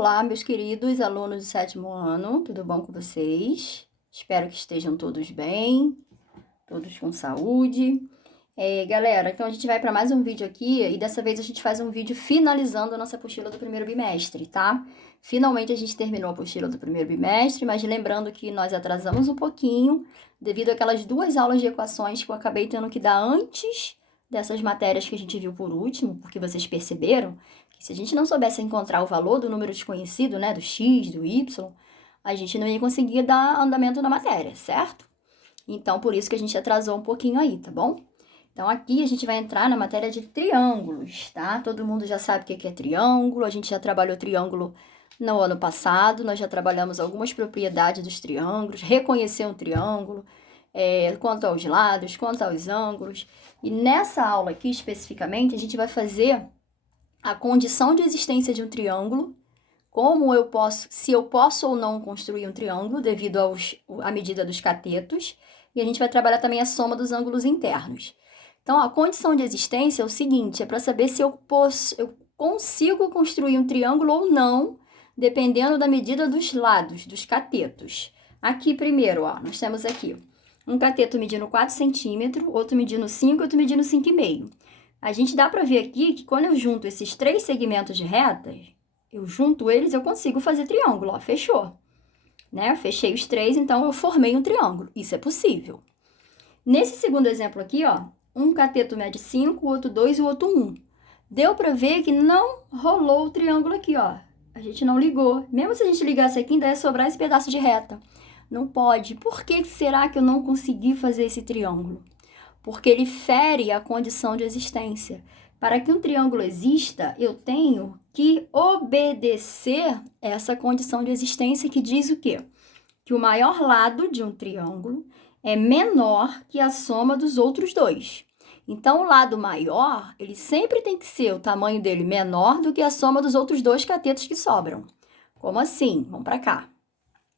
Olá, meus queridos alunos do 7º ano, tudo bom com vocês? Espero que estejam todos bem, todos com saúde. Galera, então a gente vai para mais um vídeo aqui e dessa vez a gente faz um vídeo finalizando a nossa apostila do primeiro bimestre, tá? Finalmente a gente terminou a apostila do primeiro bimestre, mas lembrando que nós atrasamos um pouquinho devido àquelas 2 aulas de equações que eu acabei tendo que dar antes dessas matérias que a gente viu por último, porque vocês perceberam que se a gente não soubesse encontrar o valor do número desconhecido, né, do x, do y, a gente não ia conseguir dar andamento na matéria, certo? Então, por isso que a gente atrasou um pouquinho aí, tá bom? Então, aqui a gente vai entrar na matéria de triângulos, tá? Todo mundo já sabe o que é triângulo, a gente já trabalhou triângulo no ano passado, nós já trabalhamos algumas propriedades dos triângulos, reconhecer um triângulo, quanto aos lados, quanto aos ângulos. E nessa aula aqui, especificamente, a gente vai fazer a condição de existência de um triângulo, se eu posso ou não construir um triângulo devido à medida dos catetos, e a gente vai trabalhar também a soma dos ângulos internos. Então, a condição de existência é o seguinte, é para saber se eu consigo construir um triângulo ou não, dependendo da medida dos lados, dos catetos. Aqui primeiro, ó, nós temos aqui um cateto medindo 4 centímetros, outro medindo 5, outro medindo 5,5. A gente dá para ver aqui que quando eu junto esses 3 segmentos de retas, eu junto eles, eu consigo fazer triângulo, ó, fechou. Né? Eu fechei os 3, então eu formei um triângulo. Isso é possível. Nesse segundo exemplo aqui, ó, um cateto mede 5, o outro 2 e o outro 1. Deu para ver que não rolou o triângulo aqui, ó. A gente não ligou. Mesmo se a gente ligasse aqui, ainda ia sobrar esse pedaço de reta. Não pode. Por que será que eu não consegui fazer esse triângulo? Porque ele fere a condição de existência. Para que um triângulo exista, eu tenho que obedecer essa condição de existência que diz o quê? Que o maior lado de um triângulo é menor que a soma dos outros dois. Então, o lado maior, ele sempre tem que ser o tamanho dele menor do que a soma dos outros 2 catetos que sobram. Como assim? Vamos para cá.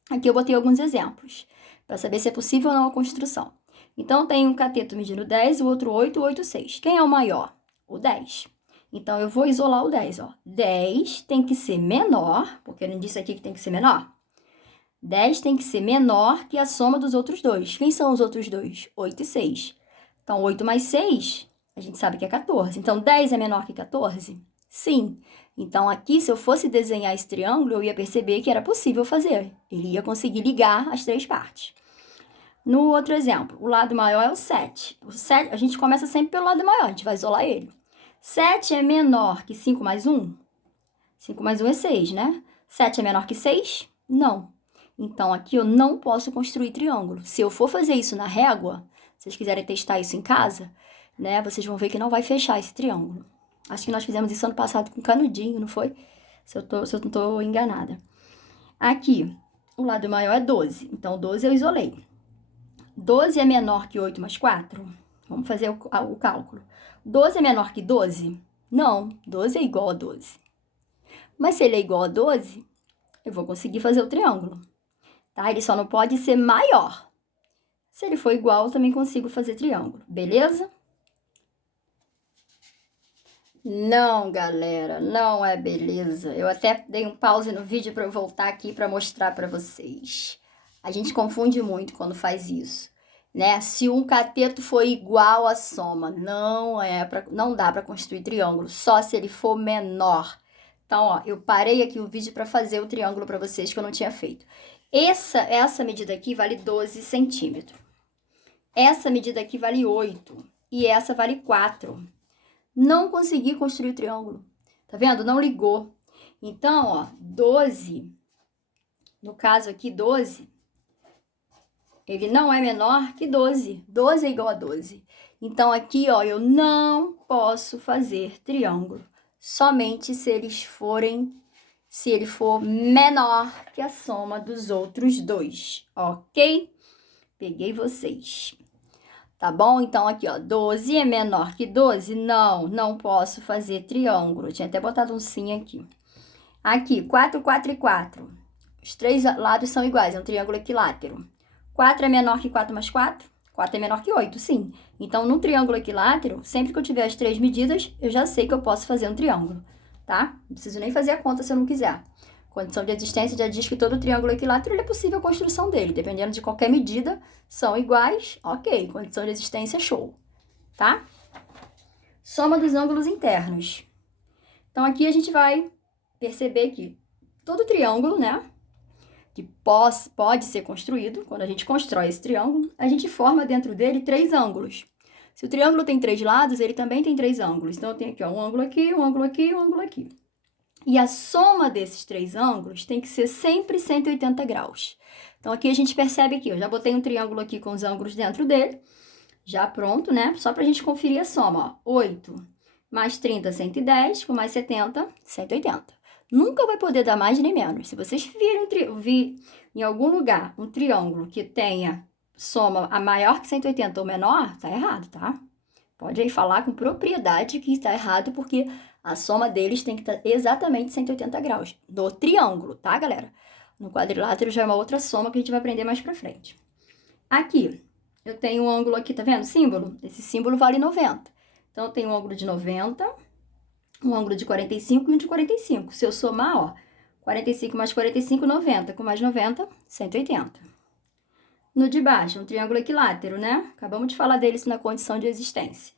Aqui eu botei alguns exemplos, para saber se é possível ou não a construção. Então, tem um cateto medindo 10, o outro 8, o 8, 6. Quem é o maior? O 10. Então, eu vou isolar o 10, ó. 10 tem que ser menor, porque eu não disse aqui que tem que ser menor. 10 tem que ser menor que a soma dos outros 2. Quem são os outros 2? 8 e 6. Então, 8 mais 6, a gente sabe que é 14. Então, 10 é menor que 14? Sim. Então, aqui, se eu fosse desenhar esse triângulo, eu ia perceber que era possível fazer. Ele ia conseguir ligar as 3 partes. No outro exemplo, o lado maior é o 7. O 7, a gente começa sempre pelo lado maior, a gente vai isolar ele. 7 é menor que 5 mais 1? 5 mais 1 é 6, né? 7 é menor que 6? Não. Então, aqui eu não posso construir triângulo. Se eu for fazer isso na régua, se vocês quiserem testar isso em casa, né, vocês vão ver que não vai fechar esse triângulo. Acho que nós fizemos isso ano passado com canudinho, não foi? Se eu não estou enganada. Aqui, o lado maior é 12. Então, 12 eu isolei. 12 é menor que 8 mais 4? Vamos fazer o cálculo. 12 é menor que 12? Não, 12 é igual a 12. Mas se ele é igual a 12, eu vou conseguir fazer o triângulo. Tá? Ele só não pode ser maior. Se ele for igual, eu também consigo fazer triângulo. Beleza? Não, galera, não é beleza. Eu até dei um pause no vídeo para eu voltar aqui para mostrar para vocês. A gente confunde muito quando faz isso, né? Se um cateto for igual à soma, não dá para construir triângulo, só se ele for menor. Então, ó, eu parei aqui o vídeo para fazer o triângulo para vocês que eu não tinha feito. Essa medida aqui vale 12 centímetros. Essa medida aqui vale 8 e essa vale 4. Não consegui construir o triângulo. Tá vendo? Não ligou. Então, ó, 12, no caso aqui, 12, ele não é menor que 12. 12 é igual a 12. Então, aqui, ó, eu não posso fazer triângulo. Somente se ele for menor que a soma dos outros 2, ok? Peguei vocês. Tá bom? Então, aqui, ó, 12 é menor que 12? Não posso fazer triângulo. Eu tinha até botado um sim aqui. Aqui, 4, 4 e 4. Os 3 lados são iguais, é um triângulo equilátero. 4 é menor que 4 mais 4? 4 é menor que 8, sim. Então, no triângulo equilátero, sempre que eu tiver as 3 medidas, eu já sei que eu posso fazer um triângulo, tá? Não preciso nem fazer a conta se eu não quiser. Condição de existência já diz que todo triângulo equilátero é possível a construção dele. Dependendo de qualquer medida, são iguais. Ok, condição de existência, show. Tá? Soma dos ângulos internos. Então, aqui a gente vai perceber que todo triângulo, né? Que pode ser construído, quando a gente constrói esse triângulo, a gente forma dentro dele 3 ângulos. Se o triângulo tem 3 lados, ele também tem 3 ângulos. Então, eu tenho aqui ó, um ângulo aqui, um ângulo aqui, um ângulo aqui. E a soma desses 3 ângulos tem que ser sempre 180 graus. Então, aqui a gente percebe aqui, eu já botei um triângulo aqui com os ângulos dentro dele, já pronto, né? Só pra gente conferir a soma, ó. 8 mais 30, 110, com mais 70, 180. Nunca vai poder dar mais nem menos. Se vocês virem em algum lugar um triângulo que tenha soma a maior que 180 ou menor, tá errado, tá? Pode aí falar com propriedade que está errado, porque a soma deles tem que estar exatamente 180 graus. Do triângulo, tá, galera? No quadrilátero já é uma outra soma que a gente vai aprender mais pra frente. Aqui, eu tenho um ângulo aqui, tá vendo? Símbolo? Esse símbolo vale 90. Então, eu tenho um ângulo de 90, um ângulo de 45 e um de 45. Se eu somar, ó, 45 mais 45, 90. Com mais 90, 180. No de baixo, um triângulo equilátero, né? Acabamos de falar deles na condição de existência.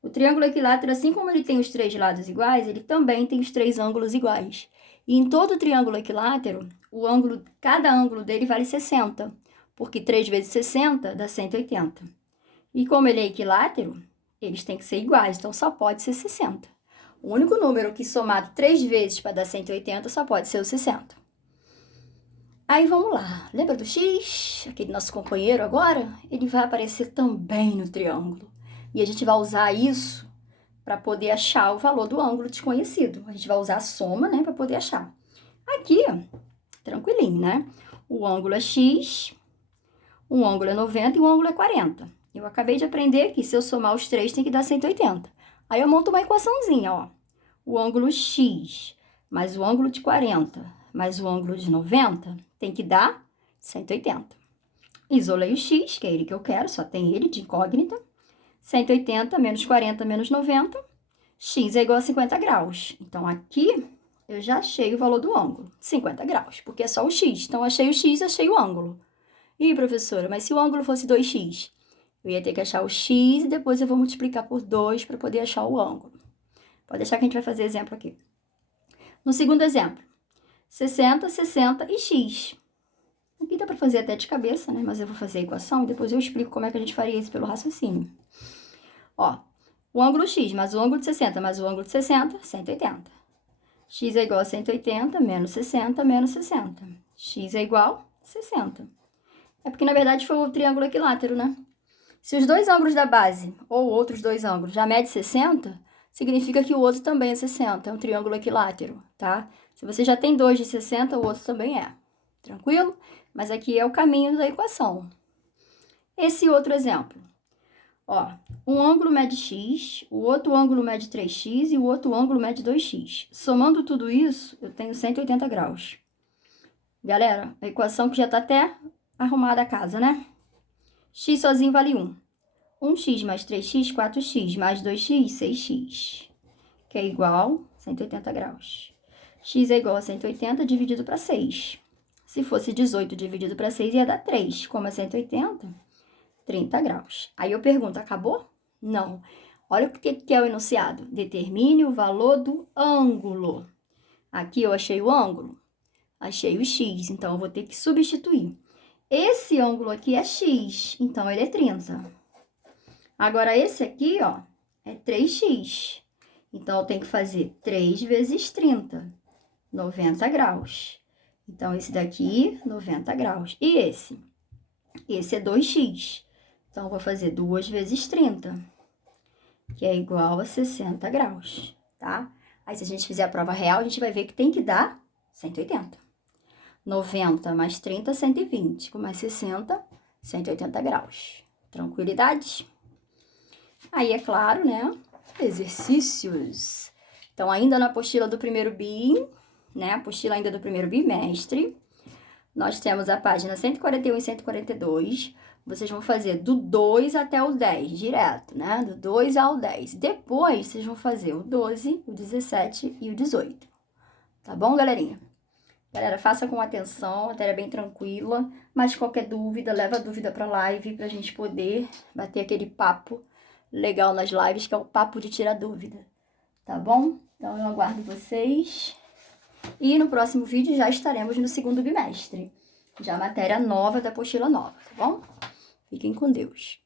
O triângulo equilátero, assim como ele tem os 3 lados iguais, ele também tem os 3 ângulos iguais. E em todo triângulo equilátero, cada ângulo dele vale 60, porque 3 vezes 60 dá 180. E como ele é equilátero, eles têm que ser iguais, então só pode ser 60. O único número que somado 3 vezes para dar 180 só pode ser o 60. Aí vamos lá, lembra do X? Aquele nosso companheiro agora? Ele vai aparecer também no triângulo. E a gente vai usar isso para poder achar o valor do ângulo desconhecido. A gente vai usar a soma, né, para poder achar. Aqui, ó, tranquilinho, né? O ângulo é X, um ângulo é 90 e um ângulo é 40. Eu acabei de aprender que se eu somar os 3 tem que dar 180. Aí eu monto uma equaçãozinha, ó. O ângulo X mais o ângulo de 40 mais o ângulo de 90 tem que dar 180. Isolei o X, que é ele que eu quero, só tem ele de incógnita. 180 menos 40 menos 90, X é igual a 50 graus. Então, aqui eu já achei o valor do ângulo, 50 graus, porque é só o X. Então, achei o X, achei o ângulo. Ih, professora, mas se o ângulo fosse 2x? Eu ia ter que achar o X e depois eu vou multiplicar por 2 para poder achar o ângulo. Pode deixar que a gente vai fazer exemplo aqui. No segundo exemplo, 60, 60 e X. Aqui dá para fazer até de cabeça, né? Mas eu vou fazer a equação e depois eu explico como é que a gente faria isso pelo raciocínio. Ó, o ângulo X mais o ângulo de 60 mais o ângulo de 60, 180. X é igual a 180 menos 60 menos 60. X é igual a 60. É porque, na verdade, foi o triângulo equilátero, né? Se os dois ângulos da base, ou outros 2 ângulos, já medem 60, significa que o outro também é 60. É um triângulo equilátero, tá? Se você já tem 2 de 60, o outro também é. Tranquilo? Mas aqui é o caminho da equação. Esse outro exemplo. Ó, um ângulo mede x, o outro ângulo mede 3x e o outro ângulo mede 2x. Somando tudo isso, eu tenho 180 graus. Galera, a equação que já tá até arrumada a casa, né? X sozinho vale 1. 1x mais 3x, 4x, mais 2x, 6x. Que é igual a 180 graus. X é igual a 180 dividido para 6. Se fosse 18 dividido para 6, ia dar 3. Como é 180, 30 graus. Aí eu pergunto, acabou? Não. Olha o que é o enunciado. Determine o valor do ângulo. Aqui eu achei o ângulo, achei o x, então eu vou ter que substituir. Esse ângulo aqui é x, então ele é 30. Agora, esse aqui, ó, é 3x. Então, eu tenho que fazer 3 vezes 30, 90 graus. Então, esse daqui, 90 graus. E esse? Esse é 2x. Então, eu vou fazer 2 vezes 30, que é igual a 60 graus, tá? Aí, se a gente fizer a prova real, a gente vai ver que tem que dar 180. 90 mais 30, 120. Com mais 60, 180 graus. Tranquilidade? Aí, é claro, né? Exercícios. Então, ainda na apostila do primeiro BIM, né? Apostila ainda do primeiro bimestre. Nós temos a página 141 e 142. Vocês vão fazer do 2 até o 10, direto, né? Do 2 ao 10. Depois, vocês vão fazer o 12, o 17 e o 18. Tá bom, galerinha? Galera, faça com atenção, a matéria é bem tranquila, mas qualquer dúvida, leva a dúvida pra live pra gente poder bater aquele papo legal nas lives, que é o papo de tirar dúvida, tá bom? Então eu aguardo vocês. E no próximo vídeo já estaremos no segundo bimestre. Já matéria nova da apostila nova, tá bom? Fiquem com Deus.